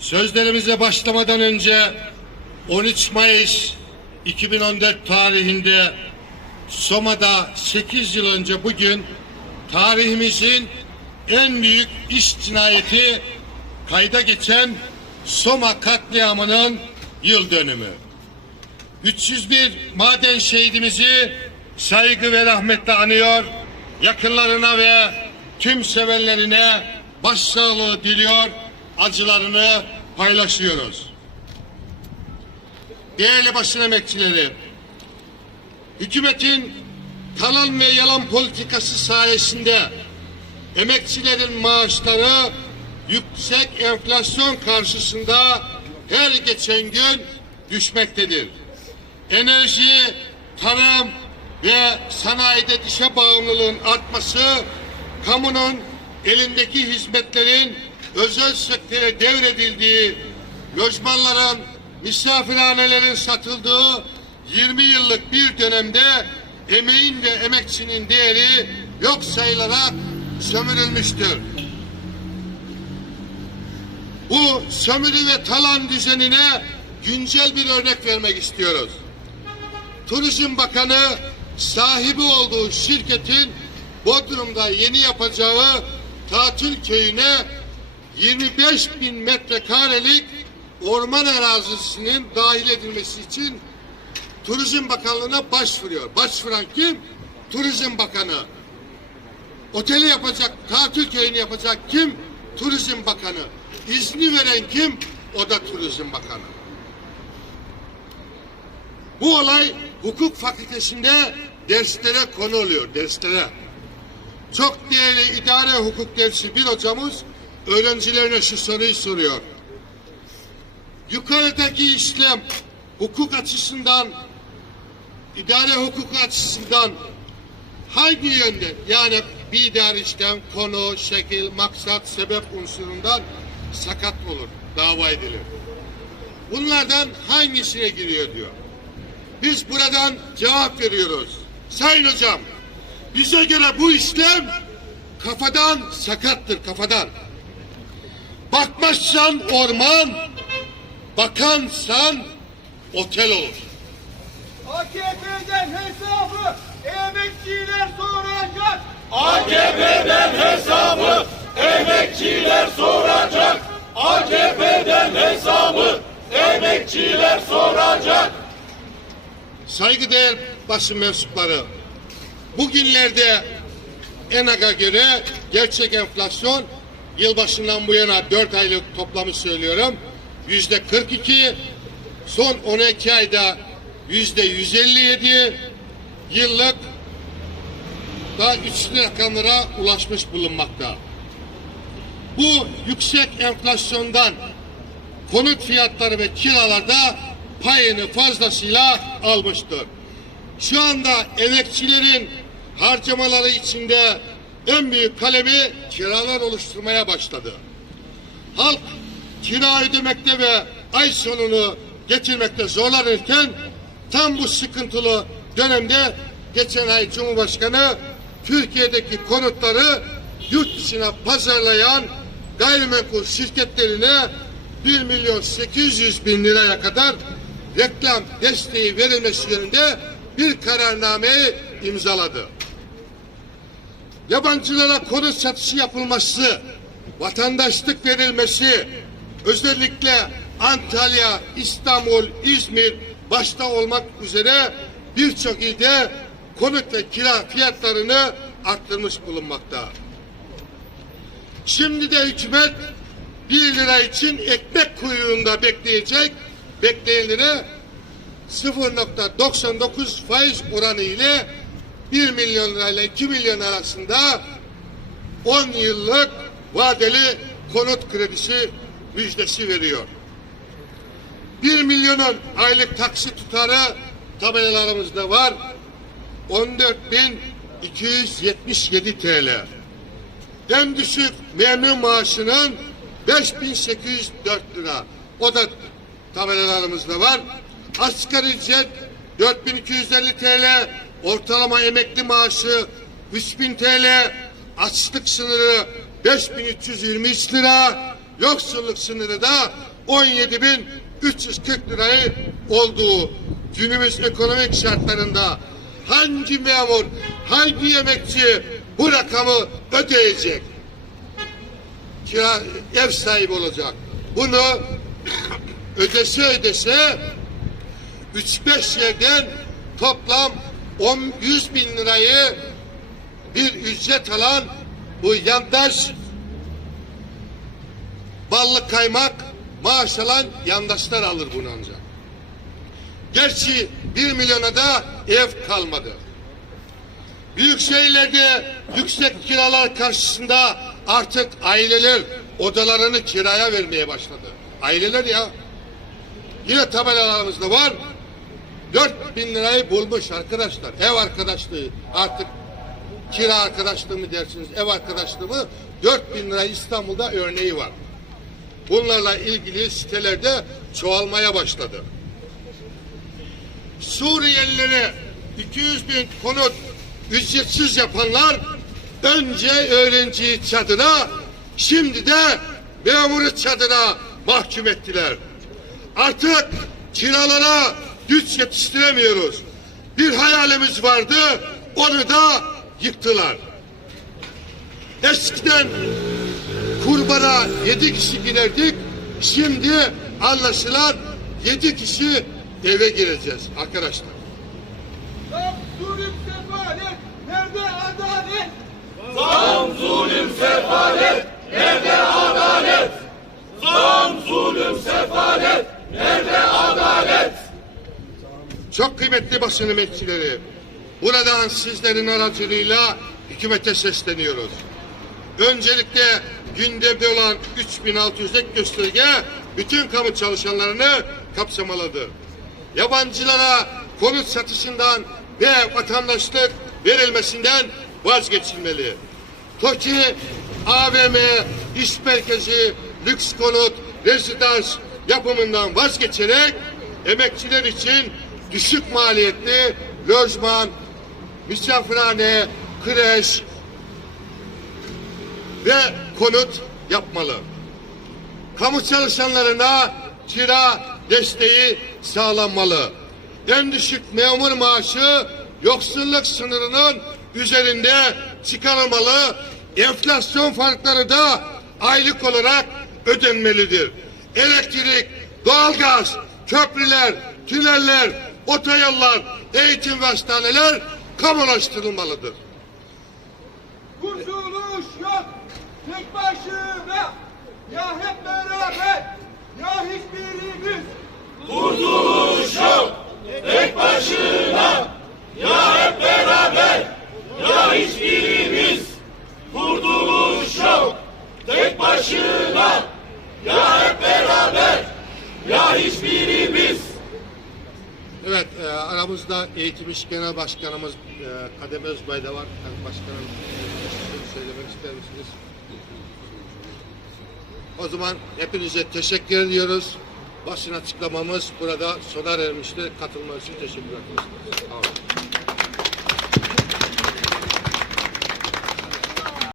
Sözlerimize başlamadan önce 13 Mayıs 2014 tarihinde Soma'da 8 yıl önce bugün tarihimizin en büyük iş cinayeti kayda geçen Soma katliamının yıl dönümü. 301 maden şehidimizi saygı ve rahmetle anıyor, yakınlarına ve tüm sevenlerine başsağlığı diliyor, acılarını paylaşıyoruz. Değerli basın emekçileri, hükümetin talan ve yalan politikası sayesinde emekçilerin maaşları yüksek enflasyon karşısında her geçen gün düşmektedir. Enerji, tarım ve sanayide dışa bağımlılığın artması, kamunun elindeki hizmetlerin özel sektöre devredildiği, lojmanların, misafirhanelerin satıldığı 20 yıllık bir dönemde emeğin ve emekçinin değeri yok sayılarak sömürülmüştür. Bu sömürü ve talan düzenine güncel bir örnek vermek istiyoruz. Turizm Bakanı sahibi olduğu şirketin Bodrum'da yeni yapacağı tatil köyüne 25 bin metrekarelik orman arazisinin dahil edilmesi için Turizm Bakanlığı'na başvuruyor. Başvuran kim? Turizm Bakanı. Oteli yapacak, tatil köyünü yapacak kim? Turizm Bakanı. İzni veren kim? O da Turizm Bakanı. Bu olay hukuk fakültesinde derslere konu oluyor, derslere. Çok değerli idare hukuk dersi bir hocamız öğrencilerine şu soruyu soruyor. Yukarıdaki işlem hukuk açısından, idare hukuku açısından hangi yönde yani bir idari işlem, konu, şekil, maksat, sebep unsurundan sakat olur, dava edilir. Bunlardan hangisine giriyor diyor. Biz buradan cevap veriyoruz. Sayın hocam, bize göre bu işlem kafadan sakattır, kafadan. Bakmazsan orman, bakansan otel olur. AKP'den hesabı emekçiler soracak. AKP'den hesabı emekçiler soracak. AKP'den hesabı emekçiler soracak. Saygıdeğer basın mensupları, bugünlerde ENAG'a göre gerçek enflasyon yılbaşından bu yana 4 aylık toplamı söylüyorum. Yüzde 42, son 12 ayda yüzde 157, yıllık daha üçlü rakamlara ulaşmış bulunmakta. Bu yüksek enflasyondan konut fiyatları ve kiralarda payını fazlasıyla almıştır. Şu anda emekçilerin harcamaları içinde en büyük kalemi kiralar oluşturmaya başladı. Halk kira ödemekte ve ay sonunu getirmekte zorlanırken tam bu sıkıntılı dönemde geçen ay Cumhurbaşkanı Türkiye'deki konutları yurt dışına pazarlayan gayrimenkul şirketlerine 1 milyon 800 bin liraya kadar reklam desteği verilmesi yönünde bir kararnameyi imzaladı. Yabancılara konut satışı yapılması, vatandaşlık verilmesi, özellikle Antalya, İstanbul, İzmir başta olmak üzere birçok ilde konut ve kira fiyatlarını arttırmış bulunmakta. Şimdi de hükümet 1 lira için ekmek kuyruğunda bekleyecek, bekleyenlere 0.99 faiz oranı ile 1 milyon lirayla 2 milyon arasında 10 yıllık vadeli konut kredisi müjdesi veriyor. 1 milyonun aylık taksit tutarı tabelalarımızda var. 14.277 TL. En düşük memnun maaşının 5804 lira. O da tabelalarımızda var. Asgari ücret 4250 TL, ortalama emekli maaşı 3000 TL, açlık sınırı 5323 lira, yoksulluk sınırı da 17.340 lirayı olduğu günümüz ekonomik şartlarında hangi memur, hangi emekçi bu rakamı ödeyecek? Kira ev sahibi olacak. Bunu ödese ödese 3-5 yerden toplam 10 100 bin lirayı bir ücret alan bu yandaş ballı kaymak maaş alan yandaşlar alır bunu ancak. Gerçi bir milyona da ev kalmadı. Büyük şehirlerde yüksek kiralar karşısında artık aileler odalarını kiraya vermeye başladı. Aileler ya. Yine tabelalarımızda var. 4 bin lirayı bulmuş arkadaşlar. Ev arkadaşlığı artık kira arkadaşlığı mı dersiniz, ev arkadaşlığı mı? 4 bin lira İstanbul'da örneği var. Bunlarla ilgili sitelerde çoğalmaya başladı. Suriyelilere 200 bin konut ücretsiz yapanlar önce öğrenciyi çadıra, şimdi de memuru çadıra mahkum ettiler. Artık kiralara güç yetiştiremiyoruz. Bir hayalimiz vardı, onu da yıktılar. Eskiden kurbana yedi kişi giderdik, şimdi anlaşılan yedi kişi eve gireceğiz arkadaşlar. Zam, zulüm, sefalet. Nerede adalet? Zam, zulüm, sefalet. Nerede adalet? Zam, zulüm, sefalet. Nerede? Çok kıymetli basın emekçileri, buradan sizlerin aracılığıyla hükümete sesleniyoruz. Öncelikle gündemde olan 3600 ek gösterge bütün kamu çalışanlarını kapsamalıdır. Yabancılara konut satışından ve vatandaşlık verilmesinden vazgeçilmeli. TOKİ, AVM, iş merkezi, lüks konut, rezidans yapımından vazgeçerek emekçiler için düşük maliyetli lojman, misafirhane, kreş ve konut yapmalı. Kamu çalışanlarına kira desteği sağlanmalı. En düşük memur maaşı yoksulluk sınırının üzerinde çıkarılmalı. Enflasyon farkları da aylık olarak ödenmelidir. Elektrik, doğalgaz, köprüler, tüneller, otoyollar, eğitim ve hastaneler kamulaştırılmalıdır. Kurtuluş yok. Tek başına. Ya hep beraber. Ya hiçbirimiz. Kurtuluş yok. Tek başına. Ya hep beraber. Ya hiçbirimiz. Kurtuluş yok. Tek başına. Ya hep beraber. Ya hiçbirimiz. Evet, e, aramızda Eğitim İş Genel Başkanımız e, Kadem Özbay da var. Yani başkanım, söylemek ister misiniz? O zaman hepinize teşekkür ediyoruz. Basın açıklamamız burada sona ermiştir. Katılmanız için teşekkür ederiz.